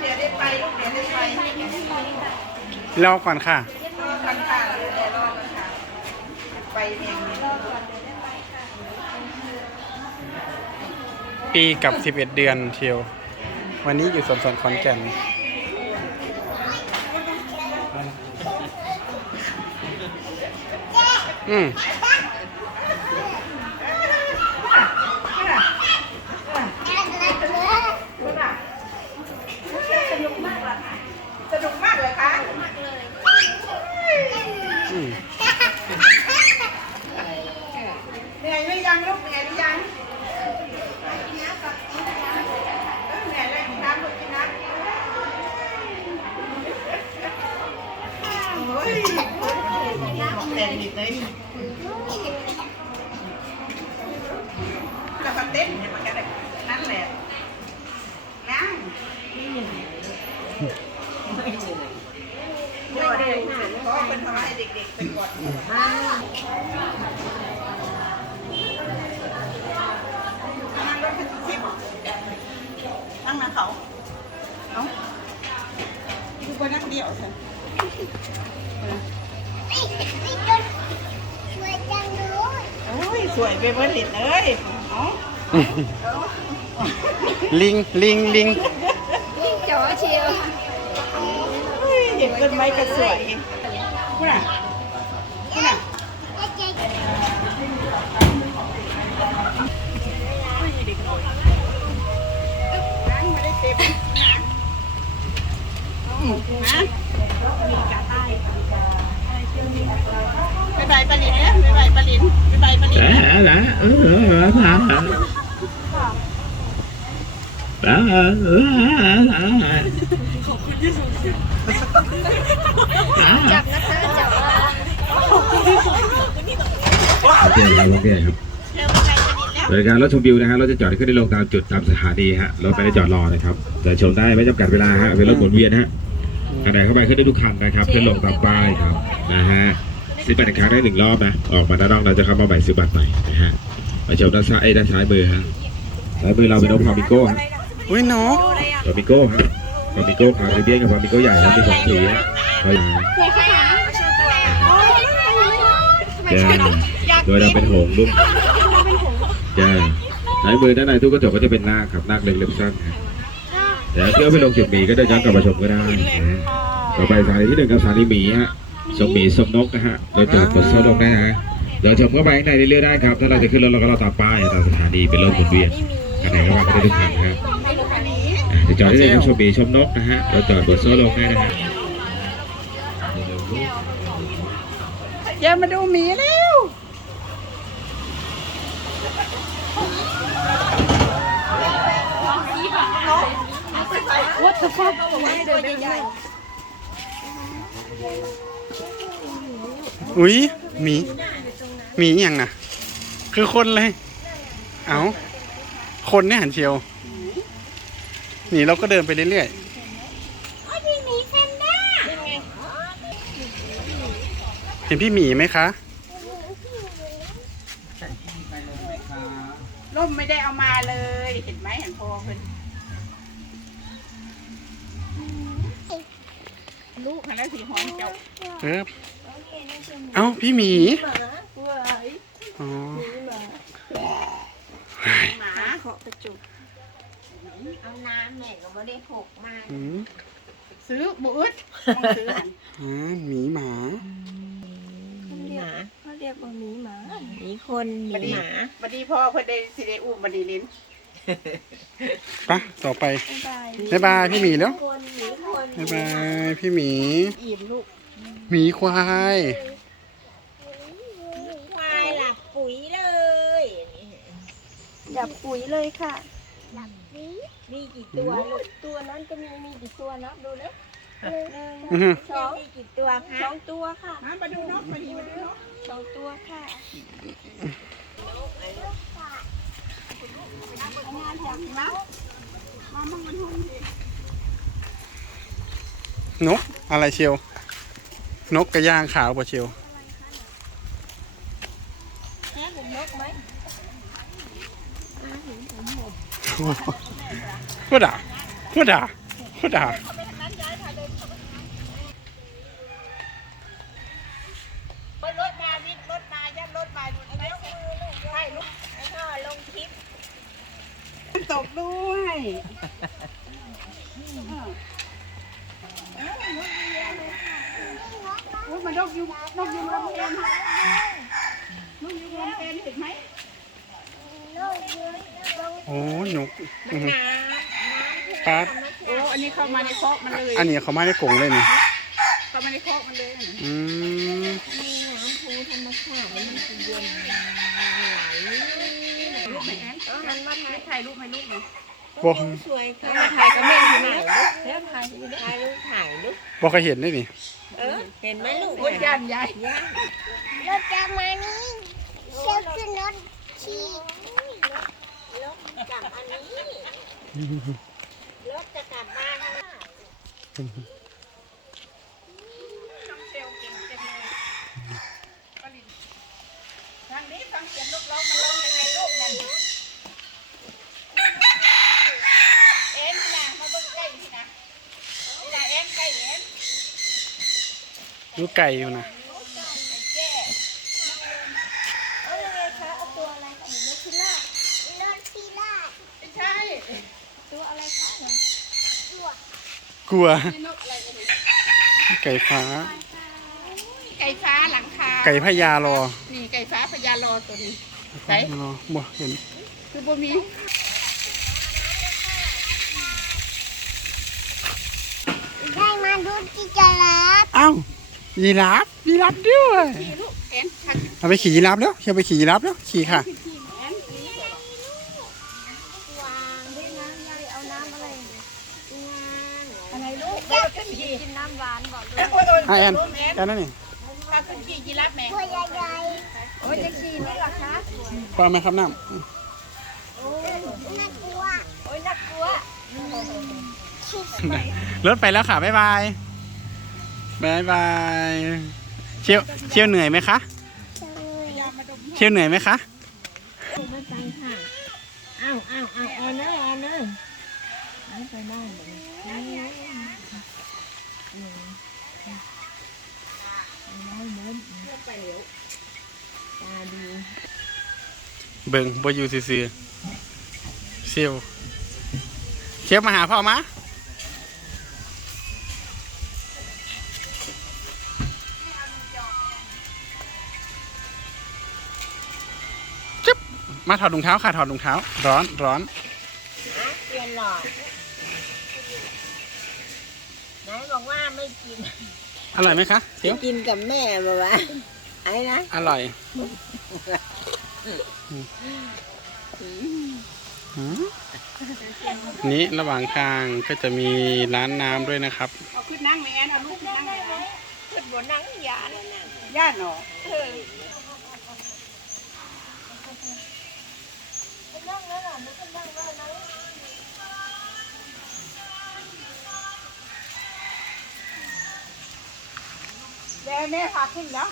เดี๋ยวได้ไปลูกเดี๋ยวได้ไปรอก่อนค่ะ รอกันค่ะเดี๋ยวได้รอกันค่ะ ไปเมียงนี้ปีกับ11เดือนเชียว วันนี้อยู่สวนสวนขอนแก่น อืม สนุกมากเลยคะ อืม เหนื่อยหรือยังลูกเหนื่อยหรือยังเออเหนื่อยแล้วครับลูกกินน้ำโอ้ยแต่งอีกเลยแล้วก็ เต้นเนี่ยมันก็ได้นั่นแหละนั่งไม่เหนื่อยเพราะว่าเป็นทำให้เด็กๆไปกดนั่งรถคันที่นั่งมาเขาเอ้าคือคนนักเดียวสิโอ้ยสวยไปเบอร์ลินเอ้ยเอ้า ลิงลิงลิงจ๋อเชียวเฮ้ยเห็นต้นไม้ก็สวยพูดอะพูดอะนั่งไม่ได้เต็มนะไปไปปลาลินเนี่ยไปไปปลาลินไปไปปลาลิน Đã, đã, ừ, ừ, ừ, hả? Đã, ừ, hả, hả, hả? จับนะคะจับโอเคครับโอเคครับรายการรถชมวิวนะฮะรถจะจอดขึ้นได้ลงตามจุดตามสถานีฮะรถไม่ได้จอดรอนะครับแต่ชมได้ไม่จำกัดเวลาฮะเป็นรถหมุนเวียนฮะอันไหนเข้าไปขึ้นได้ทุกคันนะครับขึ้นลงตามป้ายครับนะฮะซื้อบัตรครั้งได้หนึ่งรอบนะออกมาด้านนอกเราจะเข้ามาใหม่ซื้อบัตรใหม่นะฮะมาชมด้านซ้ายเอ้ยด้านซ้ายมือฮะซ้ายมือเราเป็นนกพามิโก้ฮะ อุ้ยนกฟามิโก้ฮะฟามิโก้คาริเบียนกับฟามิโก้ใหญ่ครับมีสองสีฮะใช่จ้าโดยเราเป็นหงส์ลูกจ้าสายมือด้านในตู้กระจกก็จะเป็นนาคครับนาคเล็กเล็บสั้นฮะเดี๋ยวเที่ยวไปลงจุดหมีก็ได้ย้อนกลับมาชมก็ได้นะฮะต่อไปสถานีที่หนึ่งกับสถานีหมีฮะสมหมีสมนกนะฮะเราจอดบนโซนลงได้นะฮะเดี๋ยวชมเข้าไปข้างในเรื่อยๆได้ครับ ถ้าเราจะขึ้นรถเราก็รอตามป้ายตามสถานีเป็นรถหมุนเวียนอันไหนก็ว่าก็ได้ทุกคันครับอะ เดี๋ยวจอดที่นี่ครับชมบีชมนกนะฮะเราจอดบนโซ่ลงได้นะฮะเดี๋ยวมาดูหมีเร็ววัดสะฟักตัวใหญ่อุ้ยหมีหมีอย่างน่ะ คือคนเลย เอาคนเนี่ยหันเชียว นี่เราก็เดินไปเรื่อยๆ เห็นพี่หมีไหมคะ ร่มไม่ได้เอามาเลย เห็นไหมเห็นพอเพิ่นลูกหันแล้วสีหอมเจ้าเออเอ้าพี่หมีอ๋อหมาเคาะกระจุก เอาน้ำแม่ก็ไม่ได้หกมากอืมซื้อบุอึดมองซื้อหันอ่าหมีหมา หมาเขาเรียกว่าหมีหมามีคนมีหมาบัดดีพ่อเพิ่นได้สิได้อุ้มบัดดีลิ้นปะต่อไปบ๊ายบายบ๊ายบายพี่หมีแล้วคนมีคนบ๊ายบายพี่หมีอิ่มลูกหมีควายควายหลับปุ๋ยเลยจับปุ๋ยเลยค่ะ มีกี่ตัวลูกตัวนั้นก็มีมีกี่ตัวนับดูเลยหนึ่งอื้อหือสองมีกี่ตัวคะสองตัวค่ะมามาดูนกมาดีมาดูนกสองตัวค่ะนกอะไรเชียว นกกระย่างขาวป่ะเชียวแม่ผมนกไหมพูดอะพูดอะก็ด่าไปรถมาวิทย์รถมายัดรถมาอยู่แล้วใช่ลูกลงคลิปตกด้วยอุ้ยมันนกยุงนกยุงลำเพนนกยุงลำเพนเห็นไหมโอ้หนุกอื้อหื อปัดโอ้อันนี้เข้ามาในคอกมันเลยอันนี้เขามาในกรงเลยนี่เข้ามาในคอกมันเลยอืมน้ำพูธรรมชาติมันจะเย็นไหลลูกไหนแอนเออมันมาถ่ายถ่ายรูปให้ลูกหน่อยบอกสวยค่ะถ่ายกับแม่อยู่ไหนแล้วถ่ายถ่ายรูปถ่ายรูปบอกเคยเห็นได้นี่เออเห็นไหมลูกโอ้ยย่านยายรถจะมานี่เชี่ยวขึ้นรถขี่รถกลับอันนี้รถจะกลับบ้านแล้ว ทางนี้ฟังเสียงนกร้องมันร้องยังไงลูกนั่นเอ็นพี่นะมาเบิ่งใกล้พี่นะพี่นะเอ็นใกล้เอ็นอยู่ไก่อยู่นะ เอาเลยคะเอาตัวอะไรคะหนูรถพิราบรถพิราบ ไม่ใช่ ตัวอะไรคะ กลัวนี่นกอะไรกันเนี่ยไก่ฟ้า ไก่ฟ้าหลังคาไก่พญารอนี่ไก่ฟ้าพญารอตัวนี้ใช่รอบ่เห็น คือบ่มีได้มาดูที่จะรับเอ้ายีราฟยีราฟด้วยนี่ลูกเอ็นทักเอาไปขี่ยีราฟแล้วเฮียไปขี่ยีราฟแล้วขี่ค่ะ พี่พี่เอ็น วางด้วยน้ำยายเอาน้ำอะไรงาน อะไรลูกเอ็นขึ้นขี่ กินน้ำหวานบอกเลย โอ้ยโอ้ยอะแอนลูกเอ็นแอนนั่นนี่พาขึ้นขี่ยีราฟแม่ตัวใหญ่โอ้ยจะขี่นี่เหรอคะพอไหมครับน้ๆน่ากลัวโอ้ยน่ากลัวำรถไปแล้วค่ะบ๊ายบายบ๊ายบายเชี่ยวเชี่ยวเหนื่อยไหมคะยามาดมเชี่ยวเหนื่อยไหมคะมาใจค่ะอ้าวอ้าวอ้าวเอาเนอะเอาเนอะเอาไปบ้านเลยเอาเน เบิ่งบ่อยู่ซื่อๆเชี่ยวเชี่ยวมาหาพ่อมาจึ๊บมาถอดรองเท้าค่ะถอดรองเท้า ร้อนร้อนนะเปลี่ยนหลอดไหนบอกว่าไม่กิน อร่อยไหมคะเชี่ยวกินกับแม่บอกว่าไอ้นะ อร่อยหืม นี่ระหว่างทางก็จะมีร้านน้ำด้วยนะครับ เอาขึ้นนั่งแม่นเอาลูกขึ้นนั่งแม่นขึ้นบนนั่งยาเลยนะย่านเหรอเดี๋ยวแม่พาขึ้นแล้ว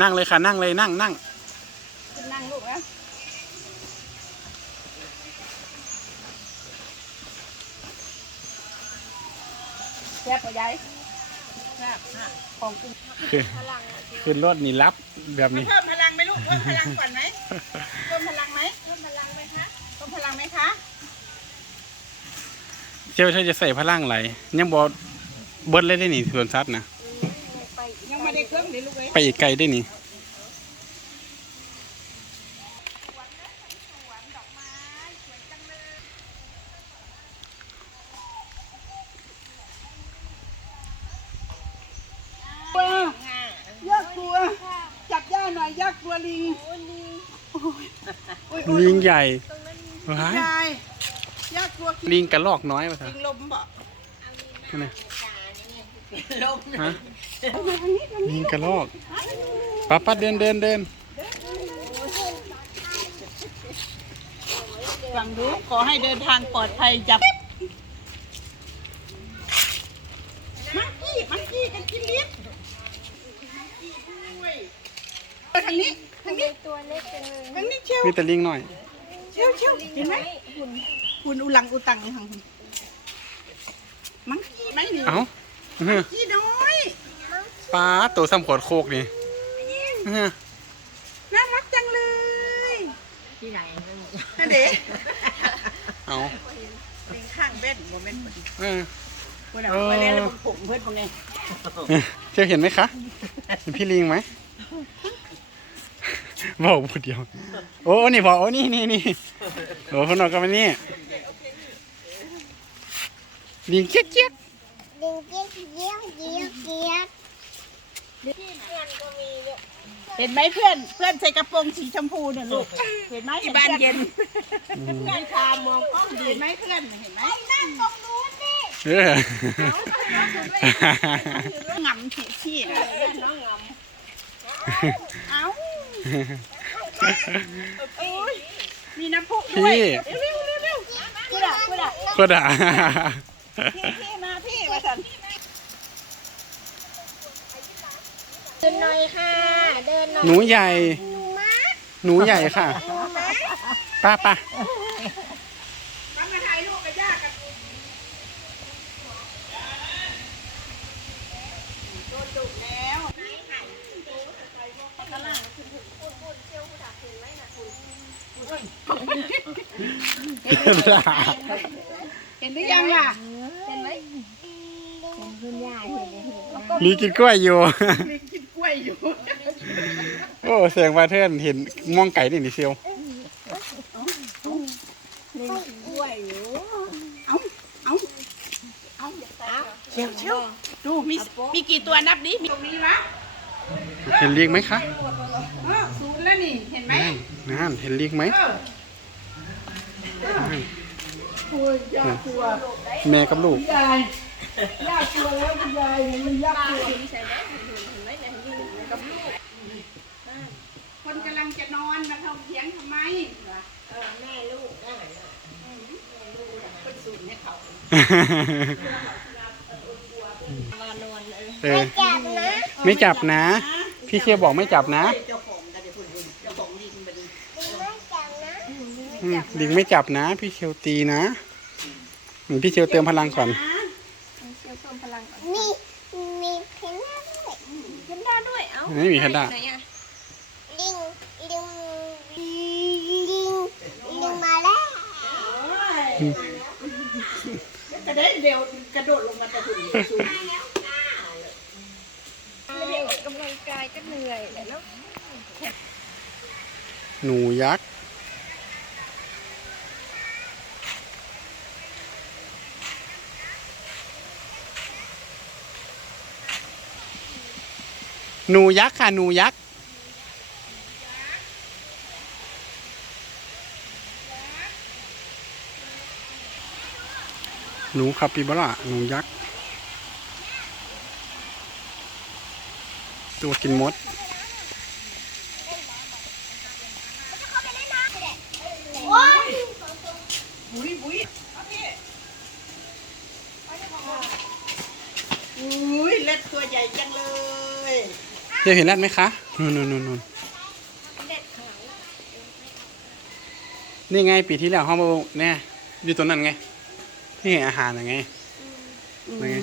นั่งเลยค่ะ นั่งเลยนั่งนั่งขึ้นนั่งลูกนะแซ่บปะยายแซ่บอะของกูคือขึ้นรถนี่รับแบบมานี้ เพิ่มพลังไหมลูกเพิ่มพลังก่อนไหมเพิ่มพลังไหมเพิ่มพลังไหมคะเพิ่มพลังไหมคะเจ้าชายจะใส่พลังไหลายยังบอเบิดเลยได้นี่สวนสัตว์นะยัง ไม่ได้เครื่องเลยลูกเอ้ยไปอีกไกลได้นี่ว้าวยักษ์กลัวจับย่าหน่อยยักษ์กลัวลิงโอ้ยโอ้ยโอ้ยลิงใหญ่ว้ายยายยักษ์กลัวลิงลิงกระลอกน้อยมาซะลมบ่นั่นน่ะฮะ มีกระลอกป้าป้าเดินเดินเดินฟังดูขอให้เดินทางปลอดภัยจับมังกี้มังกี้กันกินเลี้ยงทางนี้ทางนี้ตัวเล็กเลยทางนี้เชี่ยวมีแต่ลิงหน่อยเชี่ยวเชี่ยวเห็นไหมคุณอุลังอุตังยทางคุณมังกี้ไม่มีเอ้า ปลาตัวซ้ำขวดโคกนี่อื้อน่ารักจังเลยที่ไหนนั่นเด็กเอาเป็นข้างเบ็ดโมเมนต์พอดีเออเพื่อนเอาไปแล้วแล้วผมเพื่อนพวกนี้เจ้าเห็นไหมคะเห็นพี่ลิงไหมบอกพูดเดียว โอ้นี่บอกโอ้นี่นี่นี่โอ้คนออกกันมานี่ลิงเจ๊ยกเจ๊ยกดึงเจี๊ยบเจี๊ยบเจี๊ยบ เจี๊ยบเห็นไหมเพื่อนเพื่อนใส่กระโปรงสีชมพูเนี่ยลูก เห็นไหมที่บ้านเย็นเพื่อนพามองกล้องดีเห็นไหมเพื่อนเห็นไหมนั่งตรงนู้นสิเอองำขี้ขี้นะน้องงำเอ้าโอ้ยมีน้ำพุด้วยพี่เร็วเร็วเร็วพูดอะพูดอะก็ด่าพี่พี่มาพี่มาสัน เดินหน่อยค่ะ เดินหน่อยหนูใหญ่ หนูมาหนูใหญ่ค่ะหนูมาป้าป้ามามาถ่ายรูปกับย่ากันโดนดุแล้วด่าเห็นหรือยังล่ะเป็นคุณยายเห็นไหมเห็นลีกินกล้วยอยู่ลิงกินกล้วยอยู่ โอ้เสียงบาเทิร์นเห็นมองไก่นี่นี่เซียวเอาเอาเอาเชียวเชียวดูมีมีกี่ตัวนับดิมีตรงนี้ละเห็นลิงไหมคะเออศูนย์แล้วนี่เห็นไหมนั่นนั่นเห็นลิงไหมเออนั่นโอ้ยยากกลัวแม่กับลูกยายยากกลัวแล้วคุณยายมันยากกลัวคนกำลังจะนอน มาทำเถียงทำไมเออแม่ลูกได้เหรอแม่ลูกเป็นศูนย์ให้เขาเออจับนะไม่จับนะ พี่เชียวบอกไม่จับนะเจ้าของกันเดี๋ยวคุณเจ้าของลิงมันดึงไม่จับนะอืมลิงไม่จับนะ พี่เชียวตีนะอืมพี่เชียวเติมพลังก่อนมีมีเพนด้าด้วยไม่มีแพนด้าลิงลิงลิงลิงมาแล้ว กระเด็นเดี๋ยวกระโดดลงมาแต่ถึงสูงกำลังกายก็เหนื่อยแหละเนาะหนูยักษ์หนูยักษ์ค่ะหนูยักษ์ หนูคาปิบาร่าหนูยักษ์ ตัวกินมดโอ้ยบุ้ยบุ้ยเอาพี่อุ้ยเล็ดตัวใหญ่จังเลยเดี๋ยวเห็นแรดไหมคะนู่นนู่นนู่นนู่นนี่ไงปีที่แล้วห้องเนี่ยอยู่ตัวนั้นไง นอาหารยังไงนั่นไง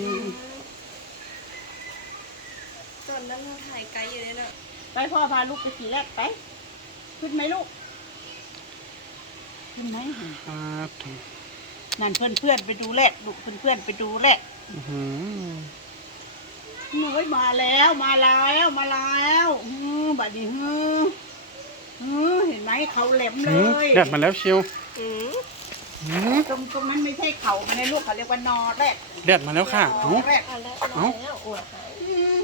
ตอนนั้นเราถ่ายไกลอยู่เลยเนาะไปพ่อพาลูกไปขี่แรกไป ขึ้นไหมลูก ขึ้นไหมครับนั่นเพื่อนเพื่อนๆไปดูแรกลูกเพื่อนเพื่อนๆไปดูแรกอื้อหือเฮ้ยมาแล้วมาแล้วมาแล้วฮือบัดนี้ฮือฮือเห็นไหมเขาแหลมเลหือยแดดมาแล้วเชียว หือตรงตรงนั้นไม่ใช่เขามันในลูกเขาเรียกว่านอแรกแดดมาแล้วค่ะนเอ้าอแรกเอาแล้วเอ้า แล้วอวดอืม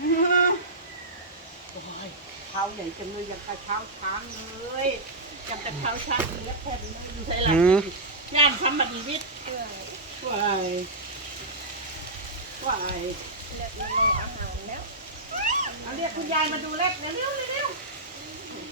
อืมโอ้ยเท้าใหญ่จังเลยอย่างกับเท้าช้างเลยอย่างกับเท้าช้างเล็กแผ่นเลยอยู่ใส่หลังหืองานทำบัตรชีวิตวายวายเลือดมารออาหารแล้วเอาเรียกคุณยายมาดูแรกเร็วเร็วเร็ว